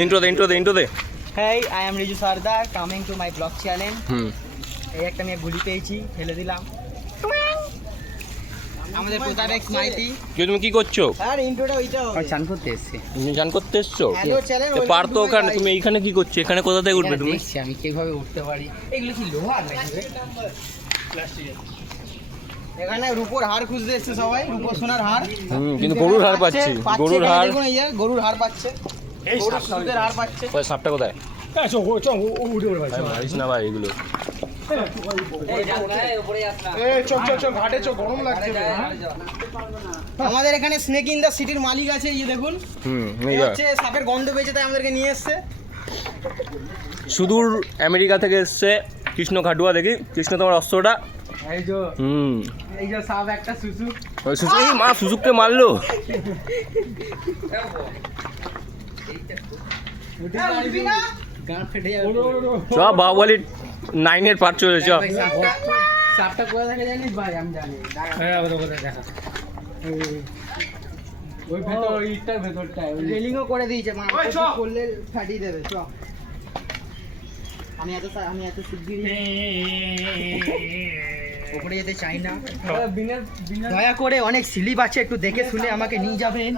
intro they. Hey, I am Riju Sardar coming to my vlog channel. এই একটা নিয়ে গুলি পেয়েছি, ফেলে দিলাম। আমাদের প্রোটাক্ট মাইতি। তুমি কি করছো? আর ইন্ট্রোটা ওইটা হবে। আর চান করতে এসেছি। তুমি চান করতে এসছো? Hello channel. পার তো ওখানে, তুমি এইখানে কি করছো? এখানে কোথা থেকে উঠবে তুমি? দেখছি আমি কিভাবে উঠতে পারি। এগুলো কি লোহার নাকি? প্লাস্টিকের। এখানে রূপোর হার খুঁজতে এসেছে সবাই, রূপোর সোনার হার। কিন্তু গরুর হার পাচ্ছি। গরুর হার। দেখুন এই যে গরুর হার পাচ্ছে। এই সাপের হার পাচ্ছে। ওই সাপটা কোথায়? উঠে ভাই মারিস না ভাই এগুলো। আমাদের এখানে স্নেক ইন দা সিটির মালিক আছে, এই দেখুন। হচ্ছে সাপের গন্ধ পেয়েছে তাই আমাদেরকে নিয়ে এসেছে। সুদূর আমেরিকা থেকে এসছে কৃষ্ণ খাটুয়া। দেখি কৃষ্ণ তোমার অস্ত্রটা। এই যে এই যে সাপ একটা সুসুক। ওই সুসুক, এই মা সুসুককে মারলো। চ বাহুবলি 9 এর পার্ট চলে চ। সাপটা কোথা থেকে জানিস ভাই? আমি জানি। দেখা ওই ভেতর ইটার ভেতরটায় রেলিংও করে দিয়েছে, মানে করলে ফাটিয়ে দেবে। চ আমি এত শিগগিরই ওপরে যেতে চাই না। দয়া করে অনেক স্লিপ আছে, একটু দেখে শুনে আমাকে নিয়ে যাবেন।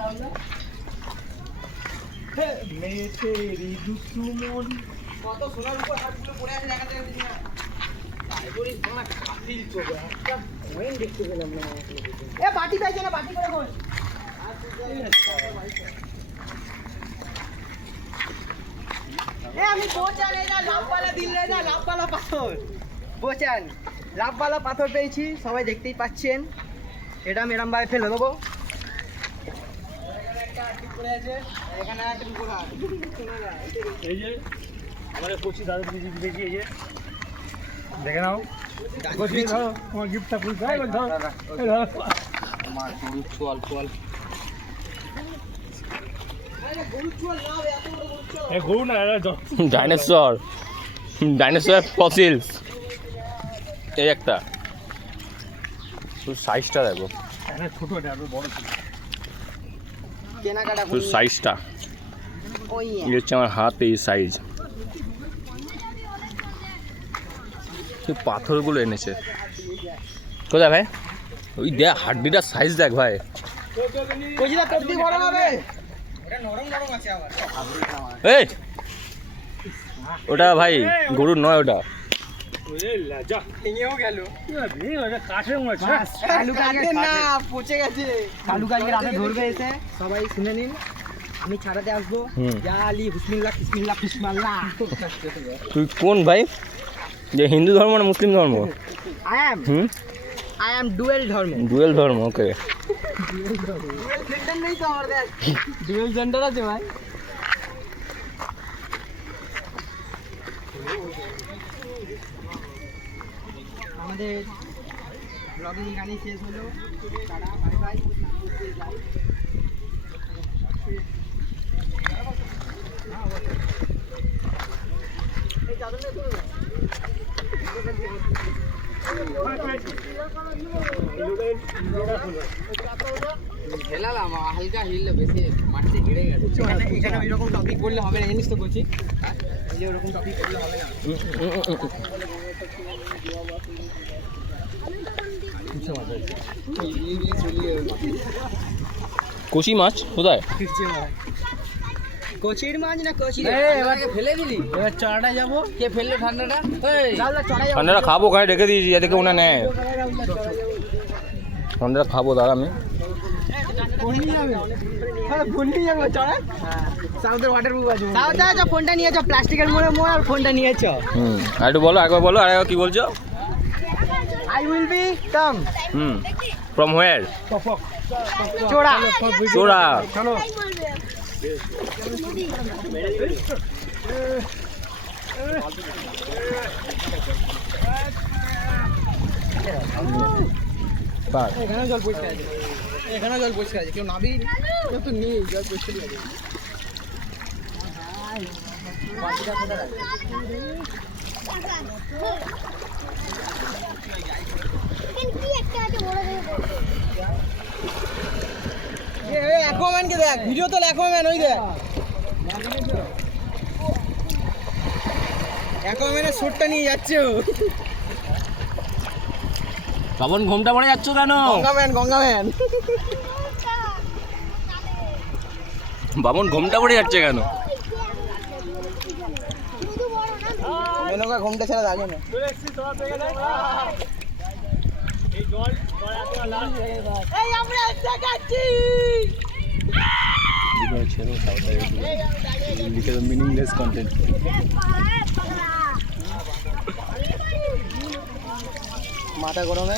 কত সোনার উপর হাতগুলো পড়ে আছে দেখা যায় না। দেখতে পেলাম না। এ বাটি পাইছে না, বাটি করে বল। এ আমি বোচান, এই না লাভবালা দিলে না, লাভবালা পাথর। বোচান লাভবালা পাথর পেয়েছি, সবাই দেখতেই পাচ্ছেন। এটা মেরাম ভাই ফেলে দেবো। এখানে একটা এই যে আমাদের কচি দাদু দিয়েছি, এই যে দেখে নাও। তোমার গিফটটা পুরো গায়ে ধরো। আমার গরু চল চল। গরু না, ডাইনোসর ফসিলস। এই একটা সাইজটা দেখো, ছোট বড় কেনাকাটা সাইজটা। ওই এই হচ্ছে আমার হাত, এই সাইজ। পাথরগুলো এনেছে কোথায় ভাই? ওই দেখ হাড্ডিটার সাইজ দেখ ভাই। এই ওটা ভাই গরুর নয়, ওটা ধরবে এসে সবাই শুনে নিন। আমি ছাড়াতে আসবো। তুই কোন ভাই? যে হিন্দু ধর্ম না মুসলিম ধর্ম? I am dual ধর্ম। ডুয়েল ধর্ম, ওকে। ডুয়েল জেন্ডার আছে ভাই। আমাদের ব্লগিং এখানেই শেষ হলো। Tata, bye bye. হেলালাম হালকা হিল, বেশি মাঠে ঘিরে গেছে। এখানে ওই রকম টপিক বললে হবে না, জানিস তো বলছি। এই যে ওরকম টপিক বললে হবে না। কচি মাছ কোথায়? কচির মাছ না কচি? এবারে ফেলে দিলি, এবার চড়াটা যাবো। কে ফেললো ঠান্ডাটা? ঠান্ডাটা খাবো, ওখানে রেখে দিয়েছি যাতে কেউ না নেয়। ঠান্ডাটা খাবো, দাঁড়া আমি ফোনটা নিয়েছ, প্লাস্টিকের মোড়ে মোড় আর ফোনটা নিয়েছ। একটু বলো, একবার বলো, আর কি বলছো? I will be come. From where? চোরা। চোরা। চলো। এখানে জল পরিষ্কার আছে, এখানে জল পরিষ্কার আছে। কেউ নাবি তো নেই, জল পরিষ্কার আছে। কি একটা আছে বড় অ্যাকোয়াম্যানকে দেখ, ভিডিও তো অ্যাকোয়াম্যান, ওই দেখ অ্যাকোয়াম্যানের শ্যুটটা নিয়ে যাচ্ছে ও। বাবন ঘুমটা পড়ে যাচ্ছ কেন? গঙ্গাম্যান বাবন ঘুমটা পড়ে যাচ্ছে কেন? মেনকা ঘুমটা ছাড়া লাগে না। চলে এসছি তোমার থেকে এই জল এত লাল এই আমরা দেখাচ্ছি মিনিংলেস কন্টেন্ট। মাথা গরমে